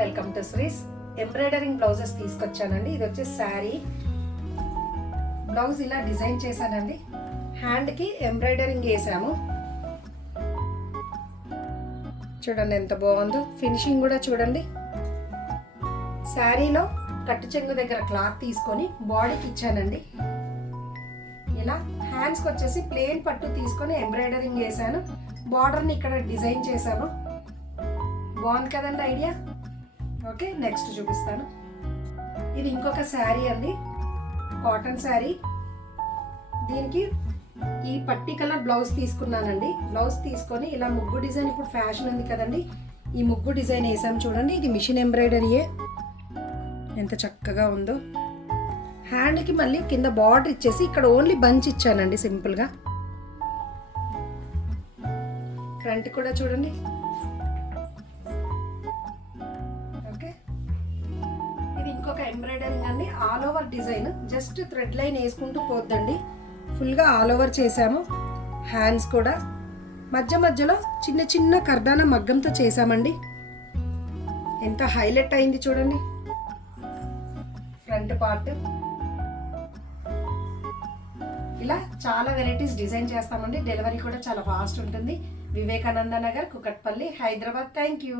Welcome to Shree's. Embroidering blouses తీసుకొచ్చానండి. ఇది వచ్చేసి శారీ బ్లౌజ్ ఇలా డిజైన్ చేశానండి. హ్యాండ్కి ఎంబ్రాయిడరింగ్ వేసాము. చూడండి ఎంత బాగుందో, ఫినిషింగ్ కూడా చూడండి. శారీలో కట్టు చెంగు దగ్గర క్లాత్ తీసుకొని బాడీకి ఇచ్చానండి. ఇలా హ్యాండ్స్కి వచ్చేసి ప్లెయిన్ పట్టు తీసుకొని ఎంబ్రాయిడరింగ్ వేసాను. బార్డర్ని ఇక్కడ డిజైన్ చేశాను. బాగుంది కదండి ఐడియా. ఓకే, నెక్స్ట్ చూపిస్తాను. ఇది ఇంకొక శారీ అండి, కాటన్ శారీ. దీనికి ఈ పట్టి కలర్ బ్లౌజ్ తీసుకున్నానండి. బ్లౌజ్ తీసుకొని ఇలా ముగ్గు డిజైన్, ఇప్పుడు ఫ్యాషన్ ఉంది కదండి, ఈ ముగ్గు డిజైన్ వేసాం చూడండి. ఇది మిషన్ ఎంబ్రాయిడరీయే, ఎంత చక్కగా ఉందో. హ్యాండ్కి మళ్ళీ కింద బార్డర్ ఇచ్చేసి ఇక్కడ ఓన్లీ బంచ్ ఇచ్చానండి సింపుల్గా. ఫ్రంట్ కూడా చూడండి. ఓకే, ఇది ఇంకొక ఎంబ్రాయిడరింగ్ అండి, all over design. Just thread line వేసుకుంటూ పోద్దండి. ఫుల్గా ఆల్ ఓవర్ చేసాము. హ్యాండ్స్ కూడా మధ్య మధ్యలో చిన్న చిన్న కర్దాన మగ్గంతో చేసామండి. ఎంత హైలైట్ అయింది చూడండి. ఫ్రంట్ పార్ట్ ఇలా చాలా వెరైటీస్ డిజైన్ చేస్తామండి. డెలివరీ కూడా చాలా ఫాస్ట్ ఉంటుంది. వివేకానంద నగర్, కుకట్పల్లి, హైదరాబాద్. Thank you.